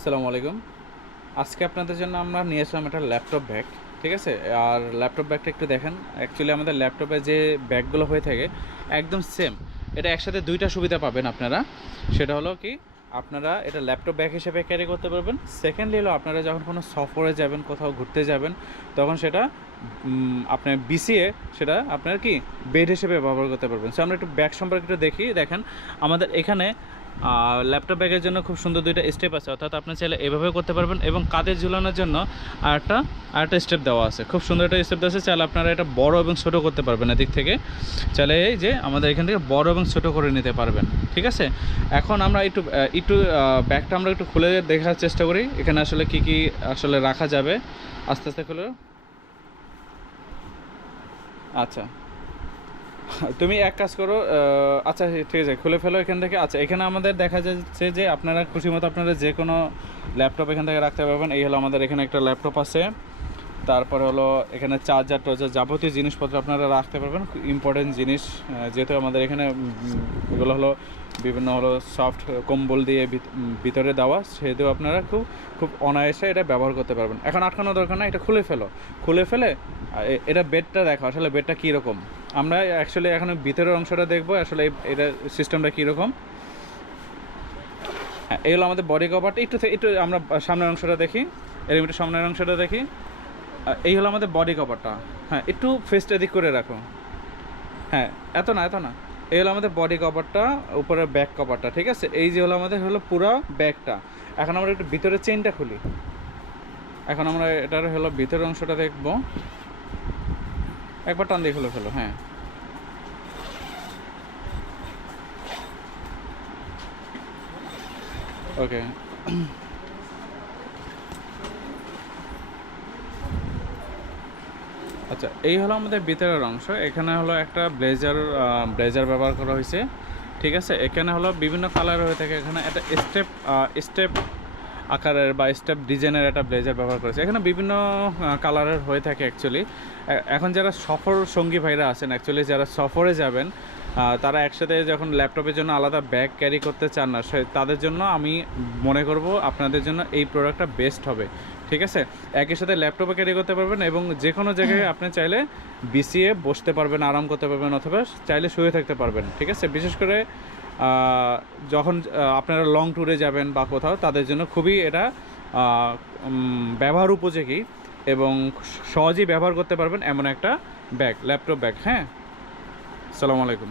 আসসালামু আলাইকুম। আজকে আপনাদের জন্য আমরা নিয়ে আসলাম একটা ল্যাপটপ ব্যাগ। ঠিক আছে? আর ল্যাপটপ ব্যাগটা একটু দেখেন। অ্যাকচুয়ালি আমাদের ল্যাপটপে যে ব্যাগগুলো হয়ে থাকে একদম সেম। এটা একসাথে ২ টা সুবিধা পাবেন আপনারা। সেটা হলো কি, আপনারা এটা ল্যাপটপ ব্যাগ হিসেবে ক্যারি করতে পারবেন। সেকেন্ডলি হলো আপনারা যখন কোনো সফরে যাবেন, কোথাও ঘুরতে যাবেন, তখন সেটা আপনার বিছিয়ে সেটা আপনার কি বেড হিসেবে ব্যবহার করতে পারবেন। সো আমরা একটু ব্যাগ সম্পর্কে একটু দেখি। দেখেন আমাদের এখানে ল্যাপটপ ব্যাগের জন্য খুব সুন্দর ২টা স্টেপ আছে, অর্থাৎ আপনি চাইলে এভাবেও করতে পারবেন এবং কাঁধে ঝুলানোর জন্য আরেকটা স্টেপ দেওয়া আছে। খুব সুন্দর একটা স্টেপ দেওয়া আছে। চাইলে আপনারা এটা বড় এবং ছোটো করতে পারবেন। এদিক থেকে চাইলে এই যে আমাদের এখান থেকে বড় এবং ছোটো করে নিতে পারবেন। ঠিক আছে? এখন আমরা একটু ব্যাগটা আমরা একটু খুলে দেখার চেষ্টা করি এখানে আসলে কি আসলে রাখা যাবে। আস্তে আস্তে খুলে। আচ্ছা, তুমি এক কাজ করো, আচ্ছা ঠিক আছে, খুলে ফেলো এখান থেকে। আচ্ছা, এখানে আমাদের দেখা যাচ্ছে যে আপনারা খুশি মতো আপনারা যে কোনো ল্যাপটপ এখান থেকে রাখতে পারবেন। এই হলো আমাদের এখানে একটা ল্যাপটপ আছে। তারপরে হলো এখানে চার্জার টার্জার যাবতীয় জিনিসপত্র আপনারা রাখতে পারবেন, ইম্পর্টেন্ট জিনিস। যেহেতু আমাদের এখানে এগুলো হলো বিভিন্ন হলো সফট কম্বল দিয়ে ভিতরে দেওয়া, সেহেতু আপনারা খুব অনায়াসে এটা ব্যবহার করতে পারবেন। এখন আটকানোর দরকার না, এটা খুলে ফেলো। খুলে ফেলে এটা বেডটা দেখো আসলে বেডটা কীরকম। আমরা অ্যাকচুয়ালি এখন ভিতরের অংশটা দেখবো আসলে এটা সিস্টেমটা কীরকম। হ্যাঁ, এই হলো আমাদের বডি কভারটা। একটু আমরা সামনের অংশটা দেখি, এরকম একটু সামনের অংশটা দেখি। এই হলো আমাদের বডি কভারটা। হ্যাঁ, একটু ফেসটা এদিক করে রাখো। হ্যাঁ, এত না। এই হলো আমাদের বডি কভারটা, উপরের ব্যাক কভারটা। ঠিক আছে? এই যে হলো আমাদের হলো পুরো ব্যাগটা। এখন আমরা একটু ভিতরের চেইনটা খুলি। এখন আমরা এটার হলো ভিতরের অংশটা দেখবো। একবার টান দিয়ে খুলে ফেলো। হ্যাঁ, ওকে। আচ্ছা, এই হলো আমাদের ভিতরের অংশ। এখানে হলো একটা ব্লেজার ব্যবহার করা হয়েছে। ঠিক আছে? এখানে হলো বিভিন্ন কালার হয়ে থাকে। এখানে একটা স্টেপ আকারের বা স্টেপ ডিজাইনের একটা ব্লেজার ব্যবহার করেছে। এখানে বিভিন্ন কালারের হয়ে থাকে অ্যাকচুয়ালি। এখন যারা সফর সঙ্গী ভাইরা আছেন, অ্যাকচুয়ালি যারা সফরে যাবেন, তারা একসাথে যখন ল্যাপটপের জন্য আলাদা ব্যাগ ক্যারি করতে চান না, তাদের জন্য আমি মনে করব আপনাদের জন্য এই প্রোডাক্টটা বেস্ট হবে। ঠিক আছে? একই সাথে ল্যাপটপও ক্যারি করতে পারবেন এবং যে কোনো জায়গায় আপনি চাইলে বিছিয়ে বসতে পারবেন, আরাম করতে পারবেন, অথবা চাইলে শুয়ে থাকতে পারবেন। ঠিক আছে? বিশেষ করে যখন আপনারা লং ট্যুরে যাবেন বা কোথাও, তাদের জন্য খুবই এটা ব্যবহার উপযোগী এবং সহজেই ব্যবহার করতে পারবেন এমন একটা ব্যাগ, ল্যাপটপ ব্যাগ। হ্যাঁ, আসসালামু আলাইকুম।